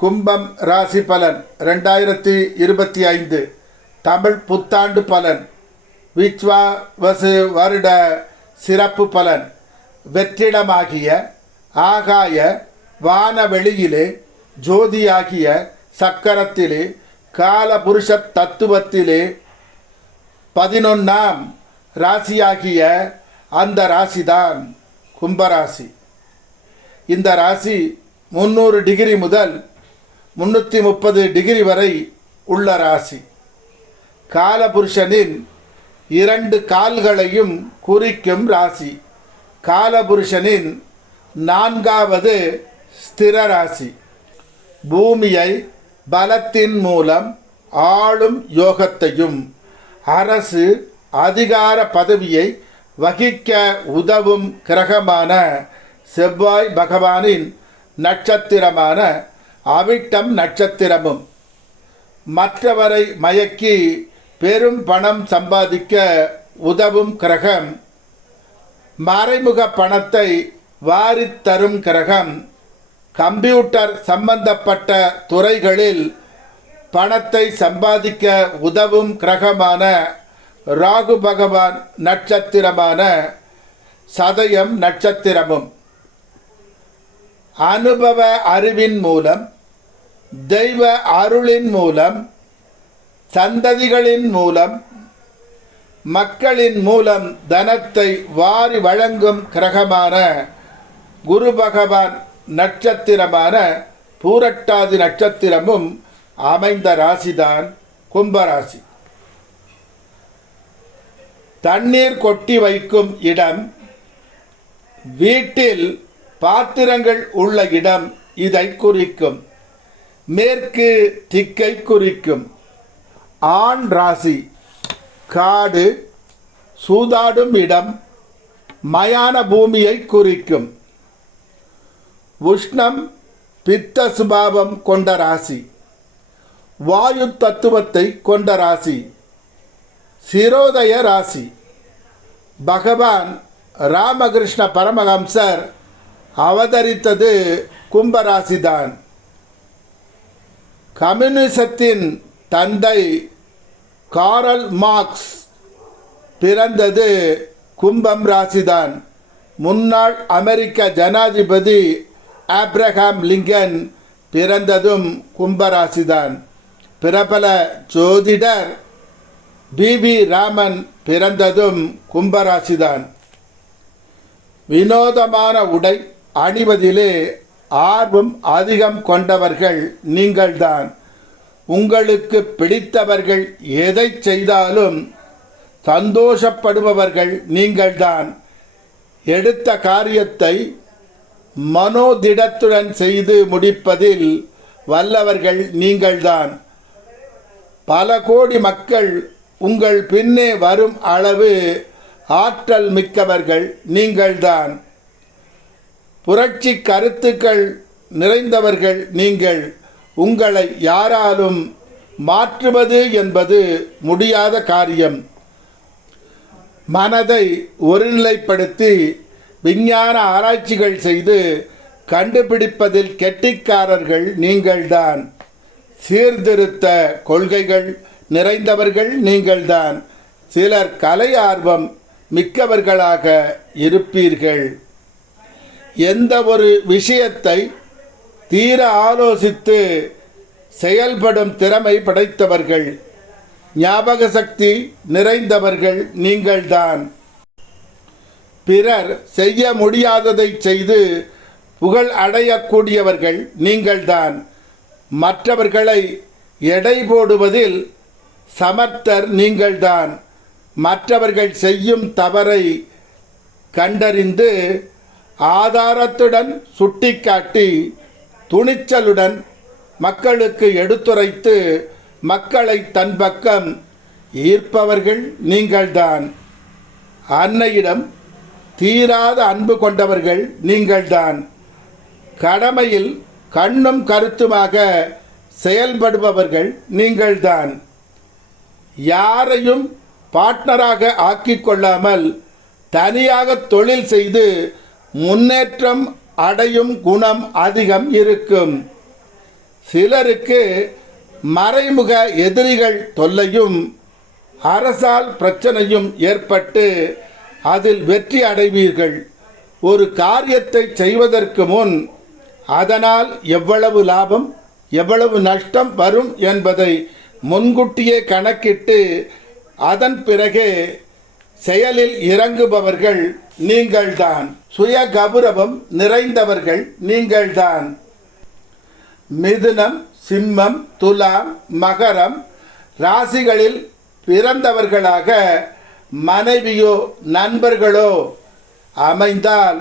கும்பம் ராசி பலன் ரெண்டாயிரத்தி இருபத்தி ஐந்து. தமிழ் புத்தாண்டு பலன். விச்வாவசு வருட சிறப்பு பலன். வெற்றிடமாகிய ஆகாய வானவெளியிலே ஜோதியாகிய சக்கரத்திலே காலபுருஷ தத்துவத்திலே பதினொன்னாம் ராசியாகிய அந்த ராசிதான் கும்பராசி. இந்த ராசி முந்நூறு டிகிரி முதல் முன்னூற்றி முப்பது டிகிரி வரை உள்ள ராசி. காலபுருஷனின் இரண்டு கால்களையும் குறிக்கும் ராசி. காலபுருஷனின் நான்காவது ஸ்திர ராசி. பூமியை பலத்தின் மூலம் ஆளும் யோகத்தையும் அரசு அதிகார பதவியை வகிக்க உதவும் கிரகமான செவ்வாய் பகவானின் நட்சத்திரமான அவிட்டம் நட்சத்திரமும். மற்றவரை மயக்கி பெரும் பணம் சம்பாதிக்க உதவும் கிரகம். மறைமுக பணத்தை வாரித்தரும் கிரகம். கம்ப்யூட்டர் சம்பந்தப்பட்ட துறைகளில் பணத்தை சம்பாதிக்க உதவும் கிரகமான ராகு பகவான் நட்சத்திரமான சதயம் நட்சத்திரமும். அனுபவ அறிவின் மூலம் தெய்வ அருளின் மூலம் சந்ததிகளின் மூலம் மக்களின் மூலம் தனத்தை வாரி வழங்கும் கிரகமான குரு பகவான் நட்சத்திரமான பூரட்டாதி நட்சத்திரமும் அமைந்த ராசிதான் கும்பராசி. தண்ணீர் கொட்டி வைக்கும் இடம் வீட்டில் பாத்திரங்கள் உள்ள இடம் இதை குறிக்கும். மேற்கு திக்கை குறிக்கும் ஆண் ராசி. காடு சூதாடும் இடம் மயான பூமியை குறிக்கும். உஷ்ணம் பித்த சுபாவம் கொண்ட ராசி. வாயு தத்துவத்தை கொண்ட ராசி. சிரோதய ராசி. பகவான் ராமகிருஷ்ண பரமஹம்சர் அவதரித்தது கும்பராசிதான். கம்யூனிசத்தின் தந்தை காரல் மார்க்ஸ் பிறந்தது கும்பம் ராசிதான். முன்னாள் அமெரிக்க ஜனாதிபதி ஆப்ரஹாம் லிங்கன் பிறந்ததும் கும்பராசிதான் பிரபல ஜோதிடர் பிவி ராமன் பிறந்ததும் கும்பராசிதான் வினோதமான உடை அணிவதிலே ஆர்வம் அதிகம் கொண்டவர்கள் நீங்கள்தான். உங்களுக்கு பிடித்தவர்கள் எதை செய்தாலும் சந்தோஷப்படுபவர்கள் நீங்கள்தான். எடுத்த காரியத்தை மனோதிடத்துடன் செய்து முடிப்பதில் வல்லவர்கள் நீங்கள்தான். பல கோடி மக்கள் உங்கள் பின்னே வரும் அளவு ஆற்றல் மிக்கவர்கள் நீங்கள்தான். புரட்சி கருத்துக்கள் நிறைந்தவர்கள் நீங்கள் உங்களை யாராலும் மாற்றுவது என்பது முடியாத காரியம். மனதை ஒருநிலைப்படுத்தி விஞ்ஞான ஆராய்ச்சிகள் செய்து கண்டுபிடிப்பதில் கெட்டிக்காரர்கள் நீங்கள்தான். சீர்திருத்த கொள்கைகள் நிறைந்தவர்கள் நீங்கள்தான். சிலர் கலை ஆர்வம் மிக்கவர்களாக இருப்பீர்கள். எந்த ஒரு விஷயத்தை தீர ஆலோசித்து செயல்படும் திறமை படைத்தவர்கள் ஞாபக சக்தி நிறைந்தவர்கள் நீங்கள்தான். பிறர் செய்ய முடியாததை செய்து புகழ் அடையக்கூடியவர்கள் நீங்கள்தான். மற்றவர்களை எடை போடுவதில் சமர்த்தர் நீங்கள்தான். மற்றவர்கள் செய்யும் தவறை கண்டறிந்து ஆதாரத்துடன் சுட்டிக்காட்டி துணிச்சலுடன் மக்களுக்கு எடுத்துரைத்து மக்களை தன் பக்கம் ஈர்ப்பவர்கள் நீங்கள்தான். அன்னையிடம் தீராத அன்பு கொண்டவர்கள் நீங்கள்தான். கடமையில் கண்ணும் கருத்துமாக செயல்படுபவர்கள் நீங்கள்தான். யாரையும் பார்ட்னராக ஆக்கிக் கொள்ளாமல் தனியாக தொழில் செய்து முன்னேற்றம் அடையும் குணம் அதிகம் இருக்கும். சிலருக்கு மறைமுக எதிரிகள் தொல்லையும் அரசால் பிரச்சனையும் ஏற்பட்டு அதில் வெற்றி அடைவீர்கள். ஒரு காரியத்தை செய்வதற்கு முன் அதனால் எவ்வளவு லாபம் எவ்வளவு நஷ்டம் வரும் என்பதை முன்கூட்டியே கணக்கிட்டு அதன் பிறகே செயலில் இறங்குபவர்கள் நீங்கள்தான். சுய கௌரவம் நிறைந்தவர்கள் நீங்கள்தான். மிதுனம் சிம்மம் துலாம் மகரம் ராசிகளில் பிறந்தவர்களாக மனைவியோ நண்பர்களோ அமைந்தால்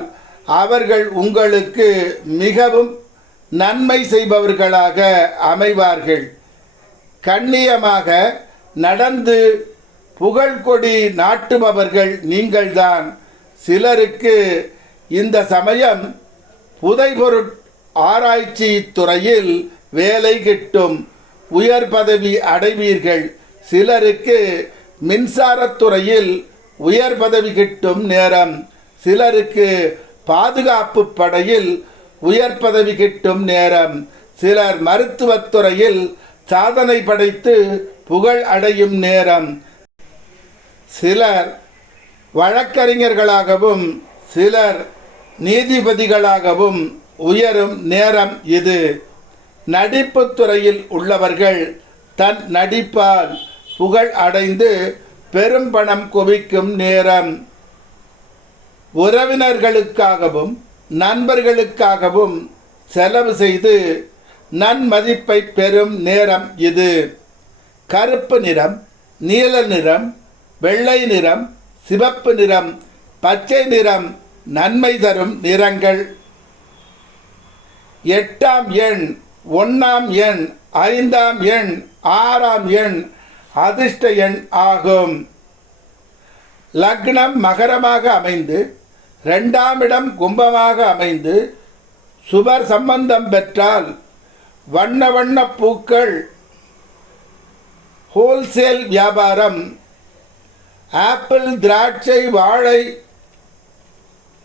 அவர்கள் உங்களுக்கு மிகவும் நன்மை செய்பவர்களாக அமைவார்கள். கண்ணியமாக நடந்து புகழ்கொடி நாட்டுபவர்கள் நீங்கள்தான். சிலருக்கு இந்த சமயம் புதைபொருட் ஆராய்ச்சி துறையில் வேலை கிட்டும் உயர் பதவி அடைவீர்கள். சிலருக்கு மின்சாரத்துறையில் உயர் பதவி கிட்டும் நேரம். சிலருக்கு பாதுகாப்பு படையில் உயர் பதவி கிட்டும் நேரம். சிலர் மருத்துவத்துறையில் சாதனை படைத்து புகழ் அடையும் நேரம். சிலர் வழக்கறிஞர்களாகவும் சிலர் நீதிபதிகளாகவும் உயரும் நேரம் இது. நடிப்புத் துறையில் உள்ளவர்கள் தன் நடிப்பால் புகழ் அடைந்து பெரும் பணம் குவிக்கும் நேரம். உறவினர்களுக்காகவும் நண்பர்களுக்காகவும் செலவு செய்து நன்மதிப்பை பெறும் நேரம் இது. கருப்பு நிறம் நீல நிறம் வெள்ளை நிறம் சிவப்பு நிறம் பச்சை நிறம் நன்மை தரும் நிறங்கள். எட்டாம் எண் ஒன்றாம் எண் ஐந்தாம் எண் ஆறாம் எண் அதிர்ஷ்ட எண் ஆகும். லக்னம் மகரமாக அமைந்து ரெண்டாம் இடம் கும்பமாக அமைந்து சுபர் சம்பந்தம் பெற்றால் வண்ண வண்ண பூக்கள் ஹோல்சேல் வியாபாரம் ஆப்பிள் திராட்சை வாழை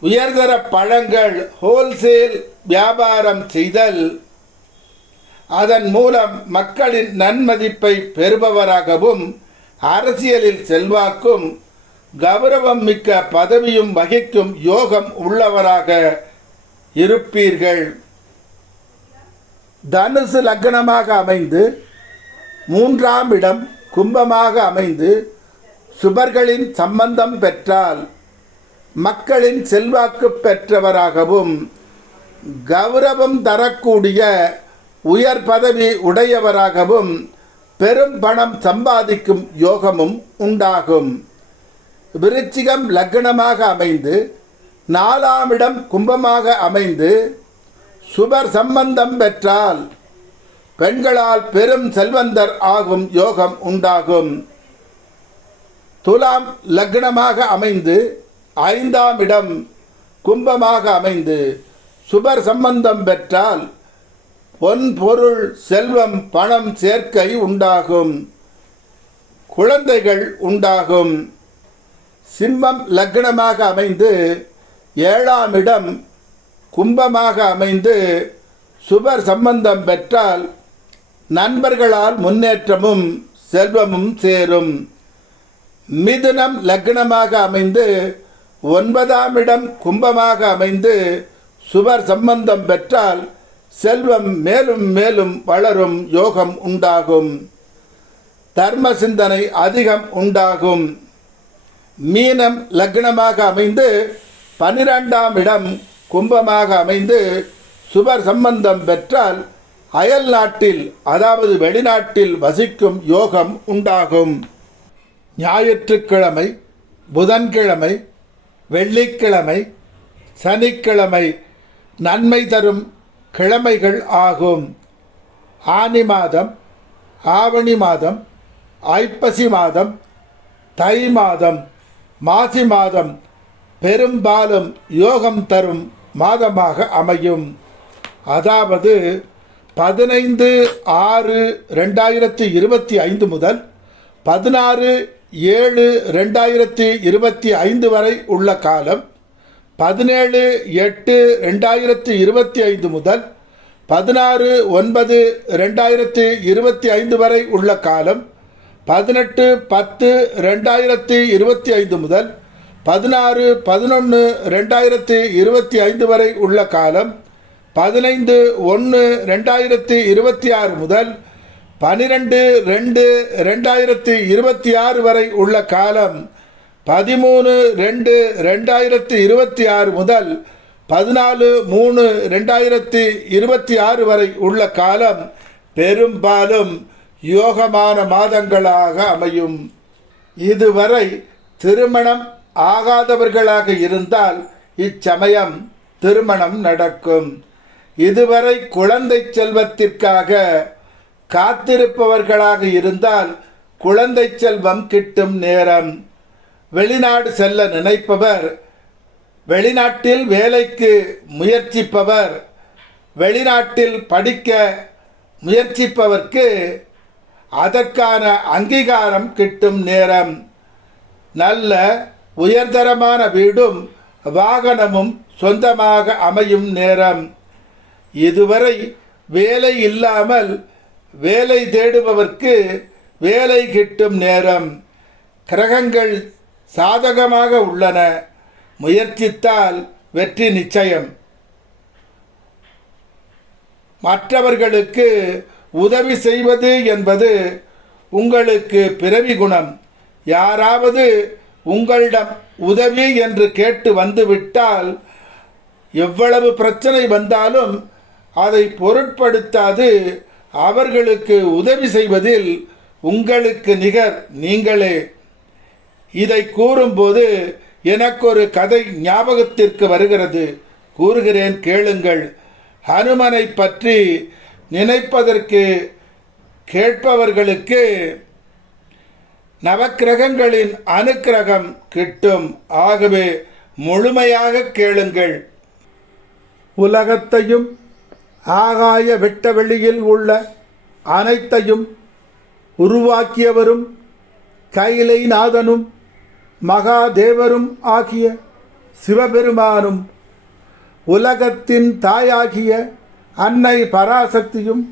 உயர்தர பழங்கள் ஹோல்சேல் வியாபாரம் செய்தல் அதன் மூலம் மக்களின் நன்மதிப்பை பெறுபவராகவும் அரசியலில் செல்வாக்கும் கௌரவம் மிக்க பதவியும் வகிக்கும் யோகம் உள்ளவராக இருப்பீர்கள். தனுசு லக்னமாக அமைந்து மூன்றாம் இடம் கும்பமாக அமைந்து சுபர்களின் சம்பந்தம் பெற்றால் மக்களின் செல்வாக்கு பெற்றவராகவும் கௌரவம் தரக்கூடிய உயர் பதவி உடையவராகவும் பெரும் பணம் சம்பாதிக்கும் யோகமும் உண்டாகும். விருச்சிகம் லக்னமாக அமைந்து நாலாம் இடம் கும்பமாக அமைந்து சுபர் சம்பந்தம் பெற்றால் பெண்களால் பெரும் செல்வந்தர் ஆகும் யோகம் உண்டாகும். துலாம் லக்னமாக அமைந்து ஐந்தாம் இடம் கும்பமாக அமைந்து சுபர் சம்பந்தம் பெற்றால் பொன் பொருள் செல்வம் பணம் சேர்க்கை உண்டாகும். குழந்தைகள் உண்டாகும். சிம்மம் லக்னமாக அமைந்து ஏழாம் இடம் கும்பமாக அமைந்து சுபர் சம்பந்தம் பெற்றால் நண்பர்களால் முன்னேற்றமும் செல்வமும் சேரும். மிதுனம் லக்னமாக அமைந்து ஒன்பதாம் இடம் கும்பமாக அமைந்து சுவர் சம்பந்தம் பெற்றால் செல்வம் மேலும் மேலும் வளரும் யோகம் உண்டாகும். தர்ம சிந்தனை அதிகம் உண்டாகும். மீனம் லக்னமாக அமைந்து பனிரெண்டாம் இடம் கும்பமாக அமைந்து சுபர் சம்பந்தம் பெற்றால் அயல் நாட்டில் அதாவது வெளிநாட்டில் வசிக்கும் யோகம் உண்டாகும். ஞாயிற்றுக்கிழமை புதன்கிழமை வெள்ளிக்கிழமை சனிக்கிழமை நன்மை தரும் கிழமைகள் ஆகும். ஆனி மாதம் ஆவணி மாதம் ஐப்பசி மாதம் தை மாதம் மாசி மாதம் பெரும்பாலும் யோகம் தரும் மாதமாக அமையும். அதாவது பதினைந்து ஆறு ரெண்டாயிரத்தி இருபத்தி ஐந்து முதல் பதினாறு ஏழு ரெண்டாயிரத்தி இருபத்தி ஐந்து வரை உள்ள காலம் பதினேழு எட்டு ரெண்டாயிரத்தி இருபத்தி ஐந்து முதல் பதினாறு ஒன்பது ரெண்டாயிரத்தி இருபத்தி ஐந்து வரை உள்ள காலம் பதினெட்டு பத்து ரெண்டாயிரத்தி இருபத்தி ஐந்து முதல் பதினாறு பதினொன்று ரெண்டாயிரத்தி இருபத்தி ஐந்து வரை உள்ள காலம் பதினைந்து ஒன்று ரெண்டாயிரத்தி இருபத்தி ஆறு முதல் பனிரெண்டு ரெண்டு ரெண்டாயிரத்தி இருபத்தி ஆறு வரை உள்ள காலம் பதிமூணு ரெண்டு ரெண்டாயிரத்தி இருபத்தி ஆறு முதல் பதினாலு மூணு ரெண்டாயிரத்தி இருபத்தி ஆறு வரை உள்ள காலம் பெரும்பாலும் யோகமான மாதங்களாக அமையும். இதுவரை திருமணம் ஆகாதவர்களாக இருந்தால் இச்சமயம் திருமணம் நடக்கும். இதுவரை குழந்தை செல்வத்திற்காக காத்திருப்பவர்களாக இருந்தால் குழந்தை செல்வம் கிட்டும் நேரம். வெளிநாடு செல்ல நினைப்பவர் வெளிநாட்டில் வேலைக்கு முயற்சிப்பவர் வெளிநாட்டில் படிக்க முயற்சிப்பவர்க்கு அதற்கான அங்கீகாரம் கிட்டும் நேரம். நல்ல உயர்தரமான வீடும் வாகனமும் சொந்தமாக அமையும் நேரம். இதுவரை வேலை இல்லாமல் வேலை தேடுபவர்க்கு வேலை கிட்டும் நேரம். கிரகங்கள் சாதகமாக உள்ளன. முயற்சித்தால் வெற்றி நிச்சயம். மற்றவர்களுக்கு உதவி செய்வது என்பது உங்களுக்கு பிறவி குணம். யாராவது உங்களிடம் உதவி என்று கேட்டு வந்துவிட்டால் எவ்வளவு பிரச்சனை வந்தாலும் அதை பொருட்படுத்தாது. அவர்களுக்கு உதவி செய்வதில் உங்களுக்கு நிகர் நீங்களே. இதை கூறும்போது எனக்கு ஒரு கதை ஞாபகத்திற்கு வருகிறது. கூறுகிறேன் கேளுங்கள். ஹனுமனை பற்றி நினைப்பதற்கு கேட்பவர்களுக்கு நவக்கிரகங்களின் அனுக்கிரகம் கிட்டும். ஆகவே முழுமையாக கேளுங்கள். உலகத்தையும் ஆகாய வெட்டவெளியில் உள்ள அனைத்தையும் உருவாக்கியவரும் கைலைநாதனும் மகாதேவரும் ஆகிய சிவபெருமானும் உலகத்தின் தாயாகிய அன்னை பராசக்தியும்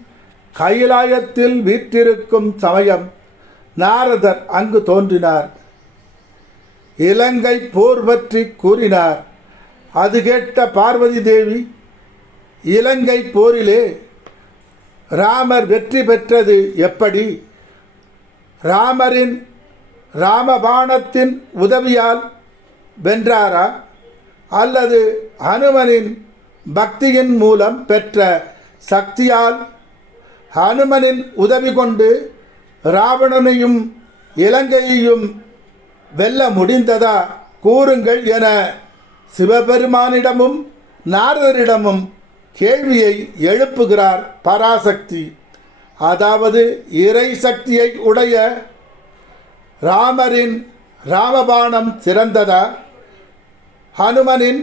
கைலாயத்தில் வீற்றிருக்கும் சமயம் நாரதர் அங்கு தோன்றினார். இலங்கை போர் பற்றி கூறினார். அது கேட்ட பார்வதி தேவி இலங்கை போரிலே ராமர் வெற்றி பெற்றது எப்படி? ராமரின் ராமபாணத்தின் உதவியால் வென்றாரா? அல்லது ஹனுமனின் பக்தியின் மூலம் பெற்ற சக்தியால் ஹனுமனின் உதவி கொண்டு ராவணனையும் இலங்கையையும் வெல்ல முடிந்ததா? கூறுங்கள் என சிவபெருமானிடமும் நாரதரிடமும் கேள்வியை எழுப்புகிறார் பராசக்தி. அதாவது இறை சக்தியை உடைய ராமரின் ராமபாணம் சிறந்ததா? ஹனுமனின்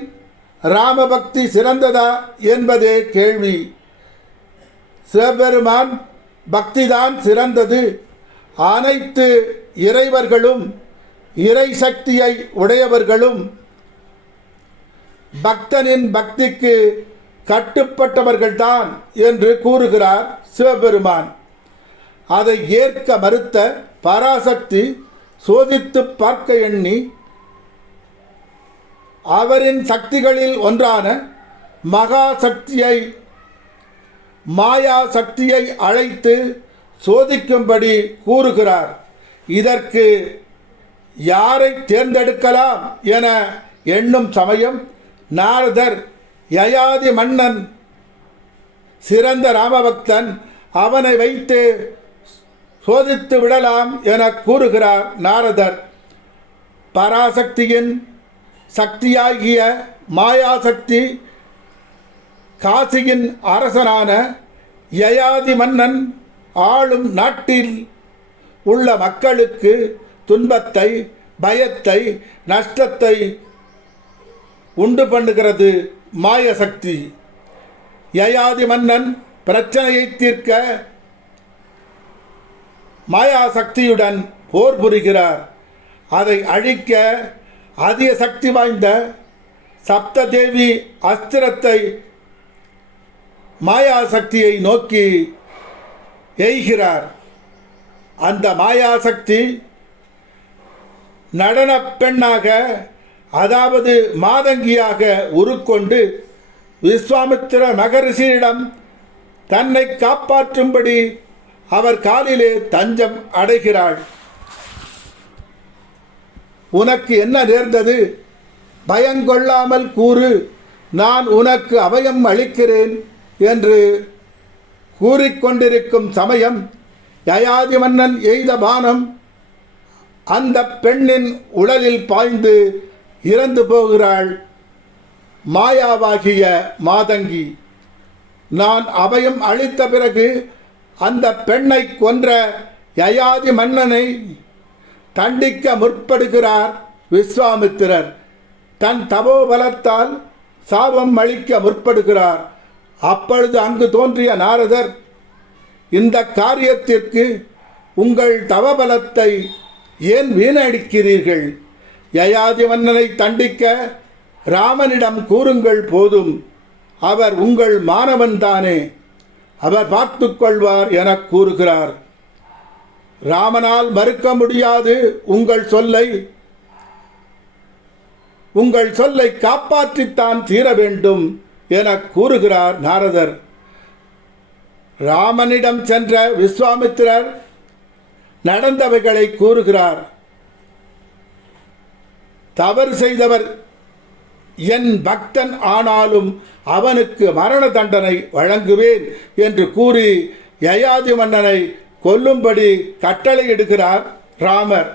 ராமபக்தி சிறந்ததா என்பதே கேள்வி. சிவபெருமான் பக்திதான் சிறந்தது. அனைத்து இறைவர்களும் இறை சக்தியை உடையவர்களும் பக்தனின் பக்திக்கு கட்டுப்பட்டவர்கள்தான் என்று கூறுகிறார் சிவபெருமான். அதை ஏற்க மறுத்த பராசக்தி சோதித்து பார்க்க எண்ணி அவரின் சக்திகளில் ஒன்றான மகா சக்தியை மாயா சக்தியை அழைத்து சோதிக்கும்படி கூறுகிறார். இதற்கு யாரை தேர்ந்தெடுக்கலாம் என எண்ணும் சமயம் நாரதர் யயாதி மன்னன் சிறந்த ராமபக்தன் அவனை வைத்து சோதித்து விடலாம் என கூறுகிறார் நாரதர். பராசக்தியின் சக்தியாகிய மாயாசக்தி காசியின் அரசனான யயாதி மன்னன் ஆளும் நாட்டில் உள்ள மக்களுக்கு துன்பத்தை பயத்தை நஷ்டத்தை உண்டு பண்ணுகிறது. மாயசக்தி. யயாதி மன்னன் பிரச்சனையை தீர்க்க மாயாசக்தியுடன் போர் புரிகிறார். அதை அழிக்க அதிக சக்தி வாய்ந்த சப்ததேவி அஸ்திரத்தை மாயாசக்தியை நோக்கி எய்கிறார். அந்த மாயாசக்தி நடனப் பெண்ணாக அதாவது மாதங்கியாக உருக்கொண்டு விஸ்வாமித்திர மகரிஷியிடம் தன்னை காப்பாற்றும்படி அவர் காலிலே தஞ்சம் அடைகிறாள். உனக்கு என்ன நேர்ந்தது? பயங்கொள்ளாமல் கூறு. நான் உனக்கு அபயம் அளிக்கிறேன் என்று கூறிக்கொண்டிருக்கும் சமயம் யயாதி மன்னன் எய்த பானம் அந்த பெண்ணின் உடலில் பாய்ந்து இறந்து போகிறாள். மாயாவாகிய மாதங்கி நான் அபயம் அளித்த பிறகு அந்த பெண்ணை கொன்ற யயாதி மன்னனை தண்டிக்க முற்படுகிறார் விஸ்வாமித்திரர். தன் தபோபலத்தால் சாபம் அளிக்க முற்படுகிறார். அப்பொழுது அங்கு தோன்றிய நாரதர் இந்த காரியத்திற்கு உங்கள் தவபலத்தை ஏன் வீணடிக்கிறீர்கள்? யயாதி மன்னனை தண்டிக்க ராமனிடம் கூறுங்கள் போதும். அவர் உங்கள் மாணவன்தானே அவர் பார்த்து கொள்வார் என கூறுகிறார். ராமனால் மறுக்க முடியாது உங்கள் சொல்லை. உங்கள் சொல்லை காப்பாற்றித்தான் தீர வேண்டும் என கூறுகிறார் நாரதர். ராமனிடம் சென்ற விஸ்வாமித்திரர் நடந்தவைகளை கூறுகிறார். தவறு செய்தவர். என் பக்தன் ஆனாலும் அவனுக்கு மரண தண்டனை வழங்குவேன் என்று கூறி யயாதி மன்னனை கொல்லும்படி கட்டளையிடுகிறார் ராமர்.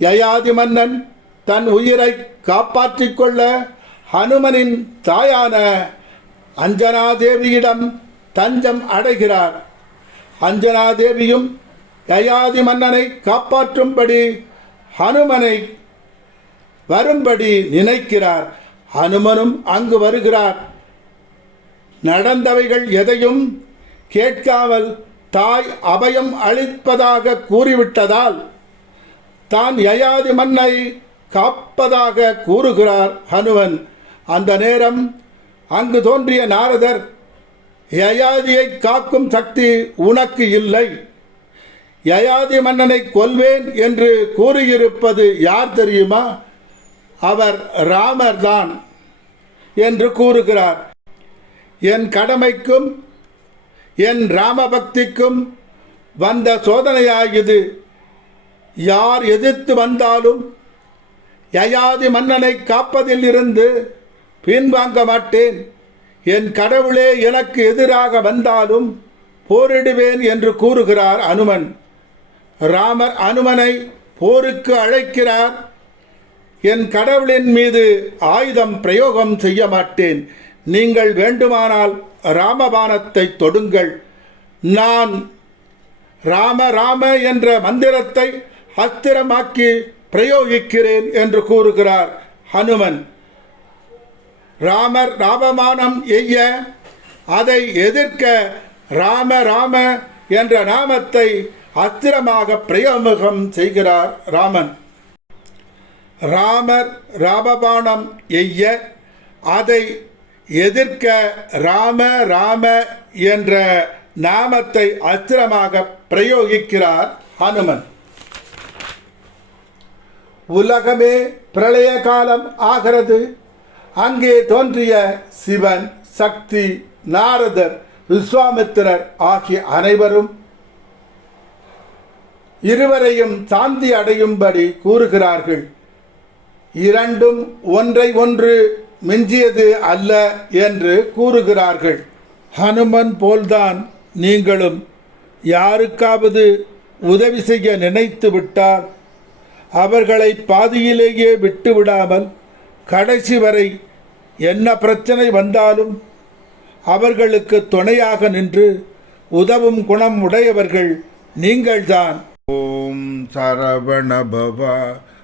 யயாதி மன்னன் தன் உயிரை காப்பாற்றிக் கொள்ள ஹனுமனின் தாயான அஞ்சனாதேவியிடம் தஞ்சம் அடைகிறார். அஞ்சனாதேவியும் யயாதி மன்னனை காப்பாற்றும்படி ஹனுமனை வரும்படி நினைக்கிறார். அனுமனும் அங்கு வருகிறார். நடந்தவைகள் எதையும் கேட்காமல் தாய் அபயம் அளிப்பதாக கூறிவிட்டதால் தான் யயாதி மன்னை காப்பதாக கூறுகிறார் ஹனுமன். அந்த நேரம் அங்கு தோன்றிய நாரதர் யயாதியை காக்கும் சக்தி உனக்கு இல்லை. யயாதி மன்னனை கொல்வேன் என்று கூறியிருப்பது யார் தெரியுமா? அவர் ராமர்தான் என்று கூறுகிறார். என் கடமைக்கும் என் ராமபக்திக்கும் வந்த சோதனையாகியது யார் எதிர்த்து வந்தாலும் யயாதி மன்னனை காப்பதில் இருந்து பின்வாங்க மாட்டேன். என் கடவுளே எனக்கு எதிராக வந்தாலும் போரிடுவேன் என்று கூறுகிறார் அனுமன். ராமர் அனுமனை போருக்கு அழைக்கிறார். என் கடவுளின் மீது ஆயுதம் பிரயோகம் செய்ய மாட்டேன். நீங்கள் வேண்டுமானால் ராமபானத்தை தொடுங்கள். நான் ராம ராம என்ற மந்திரத்தை அஸ்திரமாக்கி பிரயோகிக்கிறேன் என்று கூறுகிறார் ஹனுமன். ராமர் ராமமானம் எய்ய அதை எதிர்க்க ராம ராம என்ற நாமத்தை அத்திரமாக பிரயோகம் செய்கிறார் ராமன். ராமர் ராமபாணம் எய்ய அதை எதிர்க்க ராம ராம என்ற நாமத்தை அஸ்திரமாக பிரயோகிக்கிறார் ஹனுமன். உலகமே பிரளய காலம் ஆகிறது. அங்கே தோன்றிய சிவன் சக்தி நாரதர் விஸ்வாமித்திரர் ஆகிய அனைவரும் இருவரையும் சாந்தி அடையும்படி கூறுகிறார்கள். இரண்டும் ஒன்றை ஒன்று மிஞ்சியது அல்ல என்று கூறுகிறார்கள். ஹனுமன் போல்தான் நீங்களும். யாருக்காவது உதவி செய்ய நினைத்து விட்டால் அவர்களை பாதியிலேயே விட்டுவிடாமல் கடைசி வரை என்ன பிரச்சனை வந்தாலும் அவர்களுக்கு துணையாக நின்று உதவும் குணம் உடையவர்கள் நீங்கள்தான். ஓம் சரவணபவா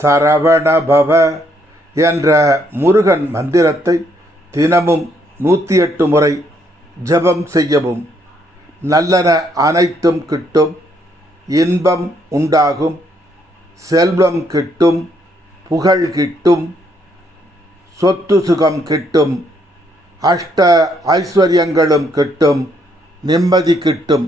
சரவணபவ என்ற முருகன் மந்திரத்தை தினமும் நூற்றி எட்டு முறை ஜெபம் செய்யவும் நல்லன அனைத்தும் கிட்டும் இன்பம் உண்டாகும் செல்வம் கிட்டும் புகழ் கிட்டும் சொத்து சுகம் கிட்டும் அஷ்ட ஐஸ்வர்யங்களும் கிட்டும் நிம்மதி கிட்டும்.